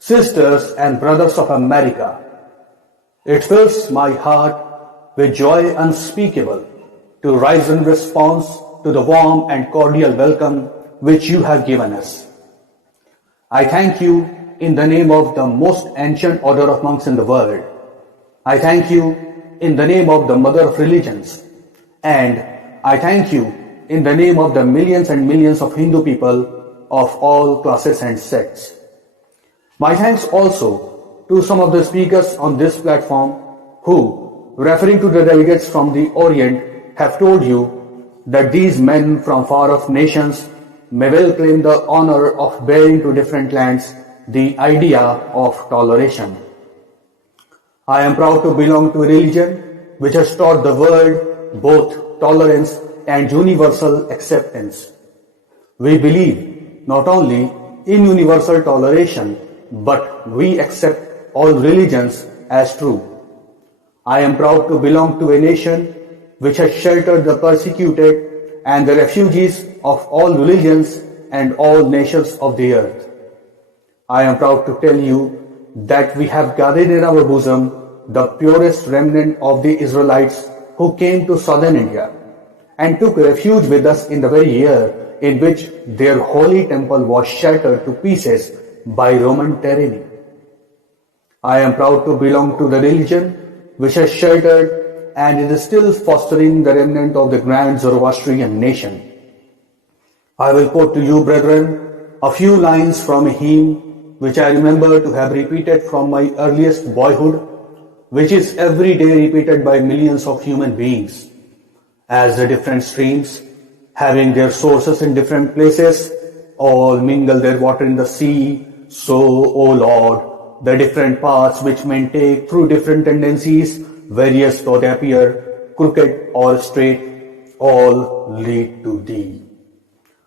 Sisters and brothers of America, it fills my heart with joy unspeakable to rise in response to the warm and cordial welcome which you have given us. I thank you in the name of the most ancient order of monks in the world. I thank you in the name of the mother of religions. And I thank you in the name of the millions and millions of Hindu people of all classes and sects. My thanks also to some of the speakers on this platform who, referring to the delegates from the Orient, have told you that these men from far-off nations may well claim the honor of bearing to different lands the idea of toleration. I am proud to belong to a religion which has taught the world both tolerance and universal acceptance. We believe not only in universal toleration, but we accept all religions as true. I am proud to belong to a nation which has sheltered the persecuted and the refugees of all religions and all nations of the earth. I am proud to tell you that we have gathered in our bosom the purest remnant of the Israelites who came to southern India and took refuge with us in the very year in which their holy temple was shattered to pieces by Roman tyranny. I am proud to belong to the religion which has sheltered and is still fostering the remnant of the grand Zoroastrian nation. I will quote to you, brethren, a few lines from a hymn which I remember to have repeated from my earliest boyhood, which is every day repeated by millions of human beings, as the different streams, having their sources in different places, all mingle their water in the sea. So, O Lord, the different paths which men take through different tendencies, various though they appear, crooked or straight, all lead to Thee.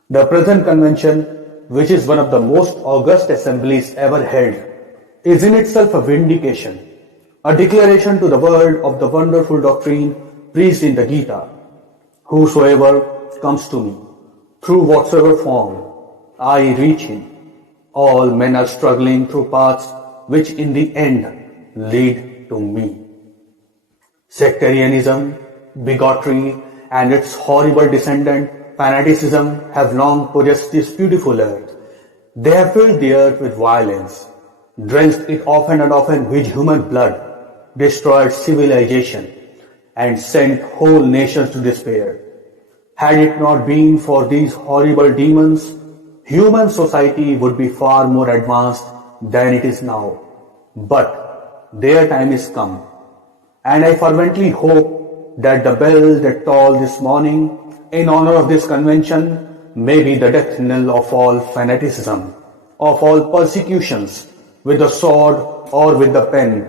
The present convention, which is one of the most august assemblies ever held, is in itself a vindication, a declaration to the world of the wonderful doctrine preached in the Gita. Whosoever comes to me, through whatsoever form, I reach him. All men are struggling through paths which in the end lead to me. Sectarianism, bigotry, and its horrible descendant, fanaticism, have long possessed this beautiful earth. They have filled the earth with violence, drenched it often and often with human blood, destroyed civilization, and sent whole nations to despair. Had it not been for these horrible demons, human society would be far more advanced than it is now. But their time is come, and I fervently hope that the bell that tolled this morning in honor of this convention may be the death knell of all fanaticism, of all persecutions with the sword or with the pen,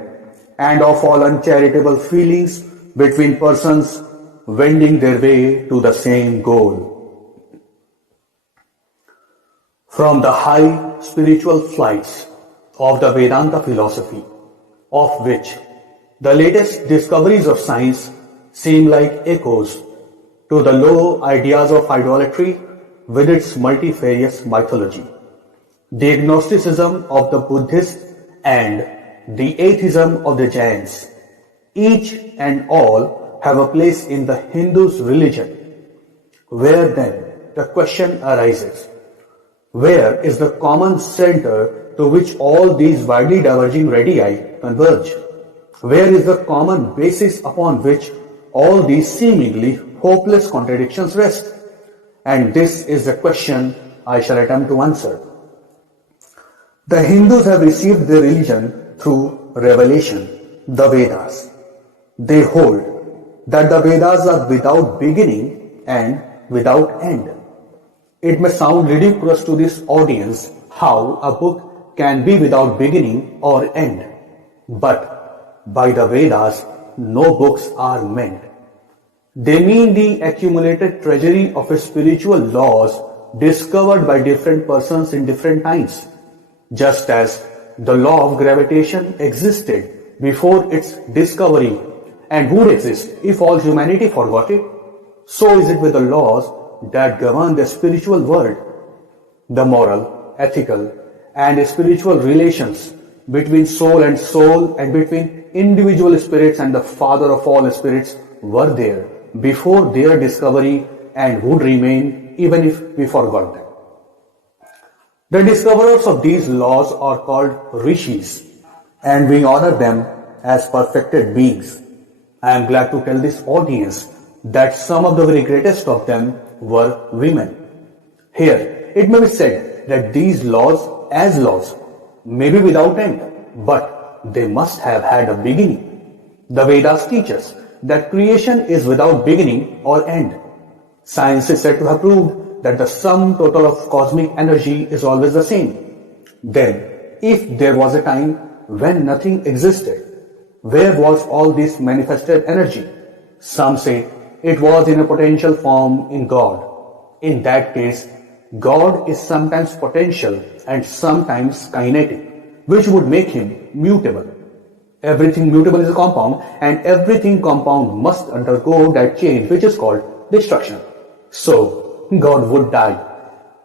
and of all uncharitable feelings between persons wending their way to the same goal. From the high spiritual flights of the Vedanta philosophy, of which the latest discoveries of science seem like echoes, to the low ideas of idolatry with its multifarious mythology, the agnosticism of the Buddhists and the atheism of the Jains, each and all have a place in the Hindu's religion. Where then the question arises, where is the common center to which all these widely diverging radii converge? Where is the common basis upon which all these seemingly hopeless contradictions rest? And this is the question I shall attempt to answer. The Hindus have received their religion through revelation, the Vedas. They hold that the Vedas are without beginning and without end. It may sound ridiculous to this audience how a book can be without beginning or end. But by the Vedas, no books are meant. They mean the accumulated treasury of spiritual laws discovered by different persons in different times. Just as the law of gravitation existed before its discovery and would exist if all humanity forgot it, so is it with the laws that govern the spiritual world. The moral, ethical, and spiritual relations between soul and between individual spirits and the Father of all spirits were there before their discovery and would remain even if we forgot them. The discoverers of these laws are called rishis, and we honor them as perfected beings. I am glad to tell this audience that some of the very greatest of them were women. Here, it may be said that these laws as laws may be without end, but they must have had a beginning. The Vedas teach us that creation is without beginning or end. Science is said to have proved that the sum total of cosmic energy is always the same. Then, if there was a time when nothing existed, where was all this manifested energy? Some say it was in a potential form in God. In that case, God is sometimes potential and sometimes kinetic, which would make him mutable. Everything mutable is a compound, and everything compound must undergo that change which is called destruction. So, God would die,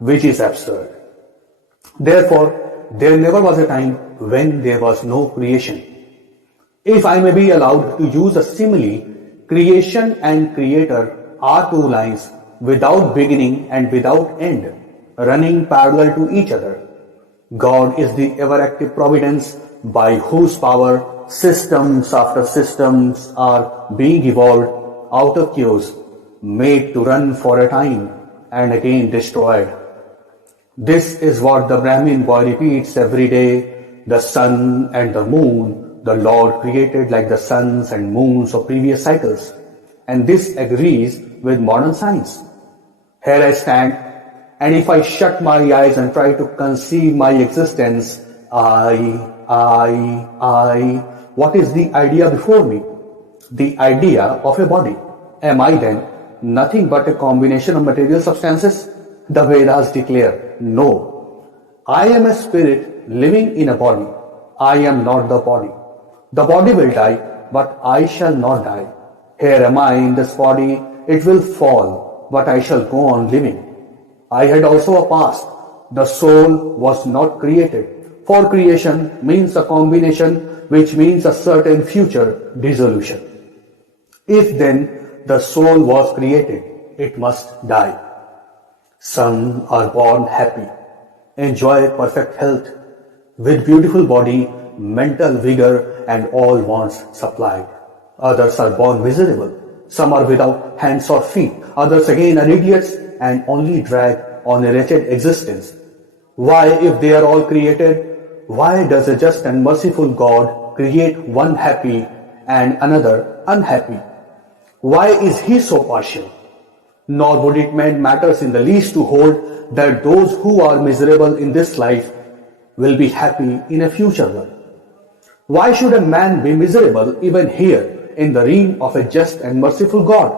which is absurd. Therefore, there never was a time when there was no creation. If I may be allowed to use a simile, creation and creator are two lines without beginning and without end, running parallel to each other. God is the ever-active providence by whose power systems after systems are being evolved out of chaos, made to run for a time and again destroyed. This is what the Brahmin boy repeats every day. The sun and the moon, the Lord created like the suns and moons of previous cycles. And this agrees with modern science. Here I stand, and if I shut my eyes and try to conceive my existence, what is the idea before me? The idea of a body. Am I then nothing but a combination of material substances? The Vedas declare, no. I am a spirit living in a body. I am not the body. The body will die, but I shall not die. Here am I in this body. It will fall, but I shall go on living. I had also a past. The soul was not created. For creation means a combination, which means a certain future dissolution. If then the soul was created, it must die. Some are born happy, enjoy perfect health, with beautiful body, mental vigor, and all wants supplied. Others are born miserable. Some are without hands or feet. Others again are idiots and only drag on a wretched existence. Why, if they are all created, why does a just and merciful God create one happy and another unhappy? Why is he so partial? Nor would it matters in the least to hold that those who are miserable in this life will be happy in a future one. Why should a man be miserable even here in the reign of a just and merciful God?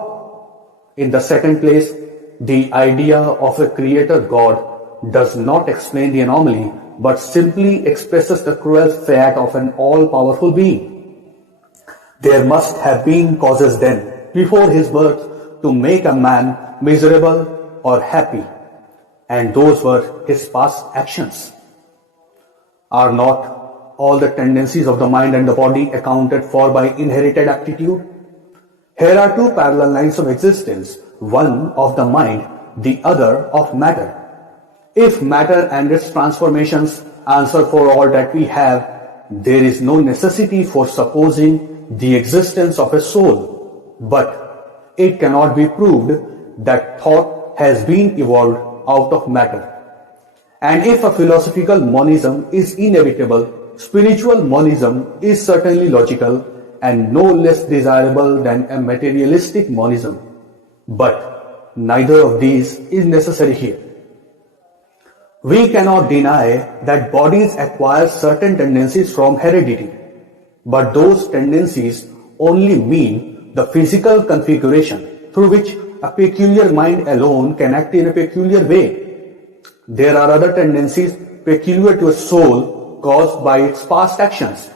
In the second place, the idea of a creator God does not explain the anomaly, but simply expresses the cruel fate of an all-powerful being. There must have been causes then, before his birth, to make a man miserable or happy, and those were his past actions. Are not all the tendencies of the mind and the body accounted for by inherited aptitude? Here are two parallel lines of existence, one of the mind, the other of matter. If matter and its transformations answer for all that we have, there is no necessity for supposing the existence of a soul, but it cannot be proved that thought has been evolved out of matter. And if a philosophical monism is inevitable, spiritual monism is certainly logical and no less desirable than a materialistic monism. But neither of these is necessary here. We cannot deny that bodies acquire certain tendencies from heredity, but those tendencies only mean the physical configuration through which a peculiar mind alone can act in a peculiar way. There are other tendencies peculiar to a soul caused by its past actions,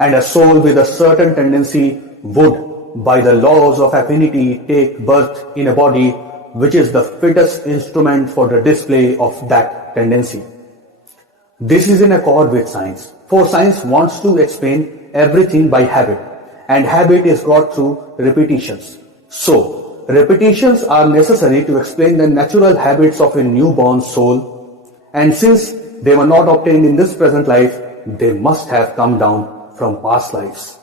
and a soul with a certain tendency would, by the laws of affinity, take birth in a body which is the fittest instrument for the display of that tendency. This is in accord with science, for science wants to explain everything by habit, and habit is got through repetitions. So, repetitions are necessary to explain the natural habits of a newborn soul, and since they were not obtained in this present life, they must have come down from past lives.